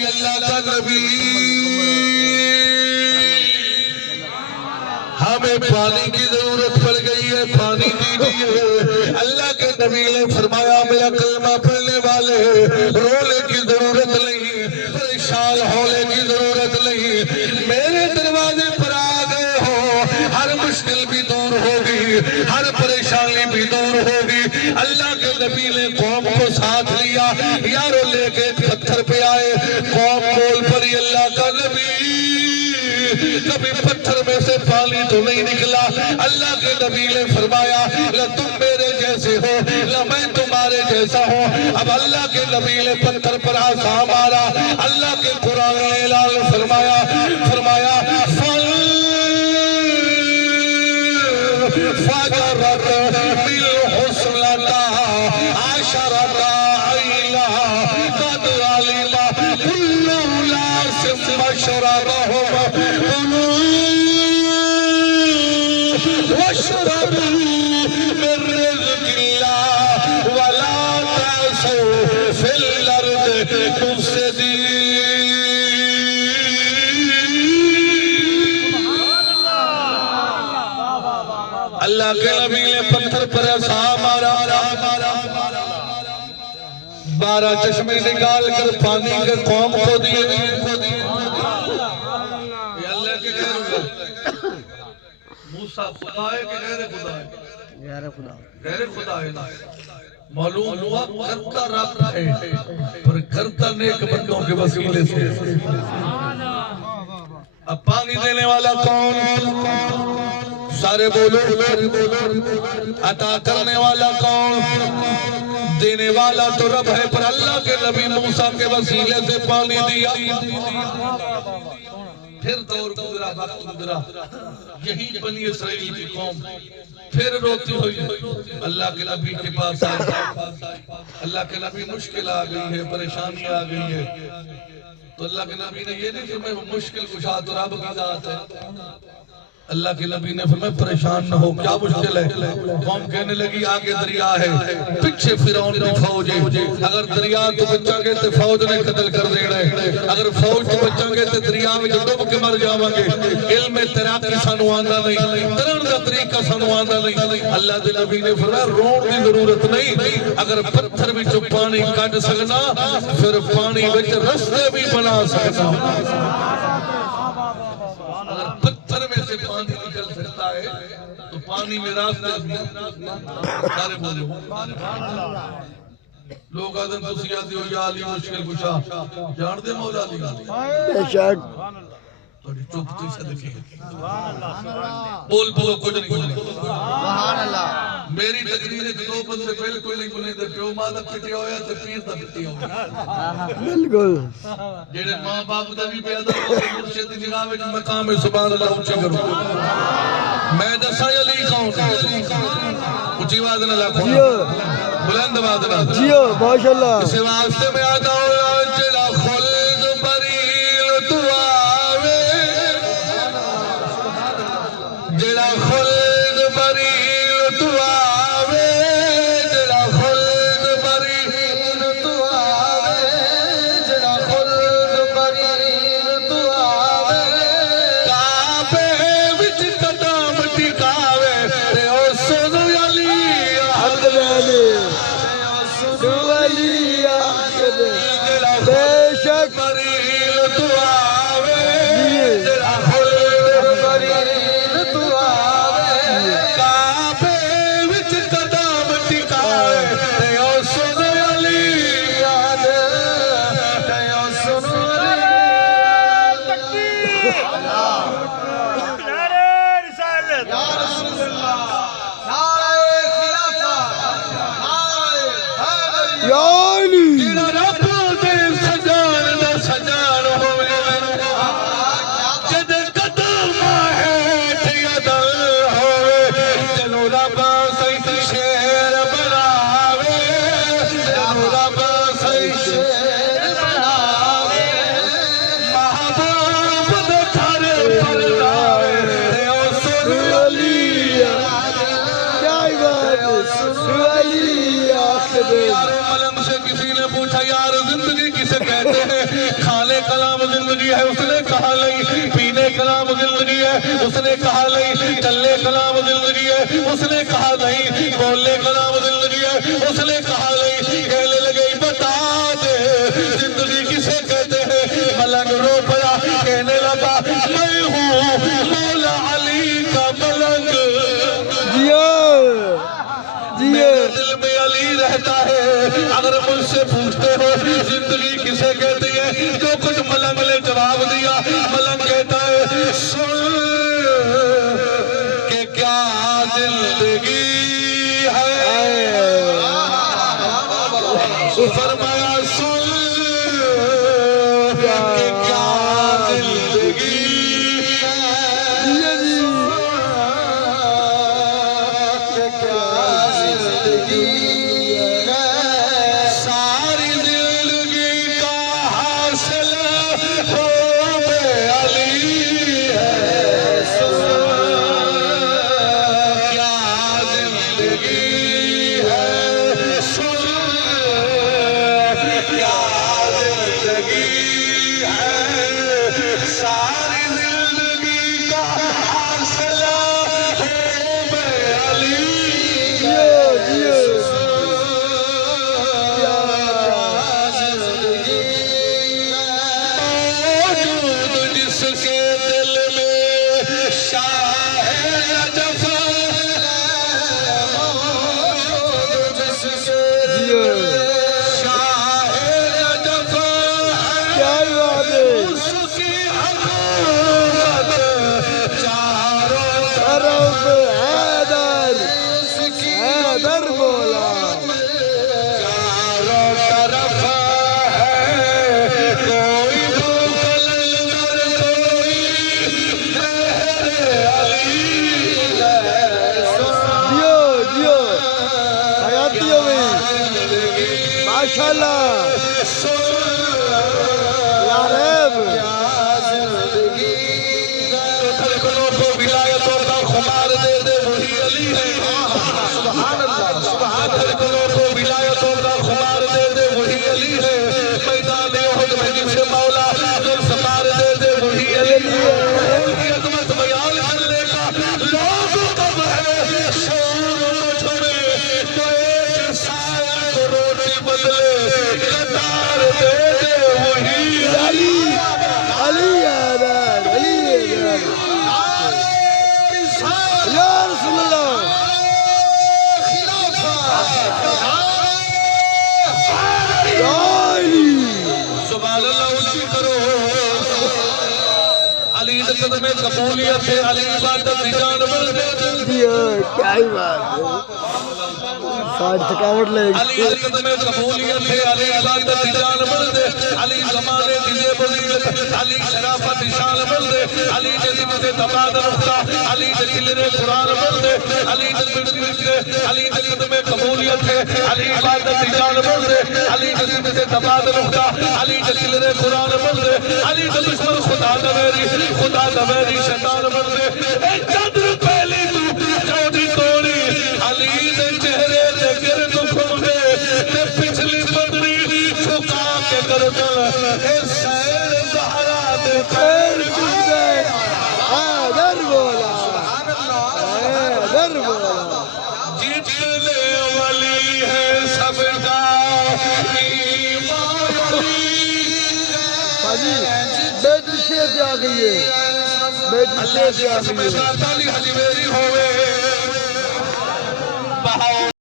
گئی اللہ کا نبی ہمیں پانی کی ضرورت پڑ گئی ہے پانی دیجئے اللہ کے نبی نے فرمایا میرا کلمہ پڑھنے والے رونے کی ضرورت نہیں پریشان ہونے کی ضرورت نہیں میرے دروازے پر آ گئے ہو ہر مشکل بھی دور ہوگی ہر پریشانی بھی دور ہوگی اللہ کے نبی نے قوم کو ساتھ لیا یارو لے کے پتھر پہ آئے قوم بول پڑی اللہ کا نبی کبھی پتھر میں سے پانی تو نہیں نکلا اللہ کے نبی نے فرمایا نہ تم میرے جیسے ہو نہ میں تمہارے جیسا ہوں اب اللہ کے نبی نے پتھر پر آسا مارا اللہ کے قرآن نے اعلان فرمایا فجرت بالحسنتا عشرتا عیلا قد علم كل اناس مشربهم واشربوا من رزق الله ولا تعثوا في الارض مفسدين اللہ کے نبی نے پتھر پر ایسا مارا 12 چشمے نکال کر پانی کے قوم کو دیے یہ اللہ کے موسیٰ خدا ہے کہ غیر خدا ہے غیر خدا ہے معلوم ہوا کرتا رب ہے پر کرتا نیک بندوں کے وسیلے سے اب پانی دینے والا کون سارے بولو عطا کرنے والا کون دینے والا تو رب ہے پر اللہ کے نبی موسیٰ کے وسیلے سے پانی دیا پھر دور گزرا وقت گزرا یہی بنی اسرائیل کی قوم پھر روتی ہوئی اللہ کے نبی کے پاس اللہ کے نبی مشکل آ گئی ہے پریشانی آ گئی ہے تو اللہ کے نبی نے یہ نہیں کہ میں مشکل کشا تو رب کی ذات ہے اللہ کے نبی نے فرمایا پریشان نہ ہو کیا مشکل ہے قوم کہنے لگی آگے دریا ہے پیچھے فرعون کی فوج ہے اگر دریا تو بچیں گے تو فوج نے قتل کر دینا ہے اگر فوج تو بچیں گے تو دریا میں ڈوب کے مر جاواں گے علم تیراکی سانو آندا نہیں ترن دا طریقہ سانو آندا نہیں اللہ کے نبی نے فرمایا رون کی ضرورت نہیں اگر پتھر وچوں پانی کڈ سکنا پھر پانی وچ رستے بھی بنا سکنا پتھر میں سے پانی نکل سکتا ہے تو پانی میں راستے سارے بولے لوگ آدم تو سیادی ہو یا علی مشکل کشا جان دے مولا علی بے شک بڑی چوپتی صدقی بول بولو کچھ نہیں سبحان اللہ میری تقریر ایک دو بندے بالکل نہیں بولے دے پیو ماں دا پٹیا ہویا تے پیر دا پٹیا ہویا بالکل جیڑے ماں باپ دا بھی پیدا ہوئے مرشد دی نگاہ وچ مقام سبحان اللہ اونچے کرو میں دسا علی کون اونچی آواز نہ لاکھو بلند آواز نہ جیو ماشاءاللہ اس واسطے میں آتا ہوں جڑا خلد بریل تو آوے جڑا خلد بریل تو آوے جڑا خلد بریل تو آوے جڑا خلد بریل تو آوے کعبے وچ قدم ٹکاوے تے او سن علی حق علی سن علی حق بے شک بریل تو آوے جڑا خلد بریل تو آوے کعبے وچ قدم ٹکاوے تے او سن علی یاد تے او سن علی تکبیر نعرہ رسالت یا رسول اللہ نعرہ خلافت نعرہ حیدری یا علی جڑا رب دے سجان دا سجان کلام زندگی ہے، اس نے کہا نہیں، پینے کلام زندگی ہے، اس نے کہا نہیں، چلنے کلام زندگی ہے، اس نے کہا نہیں، بولنے کلام زندگی ہے، اس نے کہا نہیں، کہنے لگے بتا دے زندگی کسے کہتے ہیں؟ ملنگ رو پڑا، کہنے لگا میں ہوں مولا علی کا ملنگ، میرے دل میں علی رہتا ہے، اگر مجھ سے پوچھتے ہو زندگی کسے کہتی ہے، جو کچھ ملنگ نے جواب دیا، ملنگ کہتا ہے سن کہ کیا زندگی ہے، فرمایا سن کہ کیا زندگی میں قبولیت ہے، علی عبادت دی جان بلدے کیا ہی بات ہے، ساڑھ تھکاوٹ لے علی عبادت میں قبولیت ہے، علی عبادت دی جان بلدے، علی زمانے دیجے بلیت، علی شرافت شان بلدے، علی جدید سے تباد رکھتا، علی جدید نے قرآن بلدے، علی جدید میں قبولیت ہے، علی عبادت دی جان بلدے، علی جدید سے تباد رکھتا، علی جدید نے قرآن بلدے، علی جدید پر خدا دمیری شیطان بندے، اے چادر پہلی تو چودی توڑی، علی دے چہرے دے گرد کھوڑے، تے پچھلی بدری چھکا کے گردن، اے سیر زہرا دے پیر چکدے، در بولا، در بولا، جتنے ولی ہے سب کا ایمان علی، بیٹی شیط آ گئی ہے، بیٹی شیط آ گئی ہے،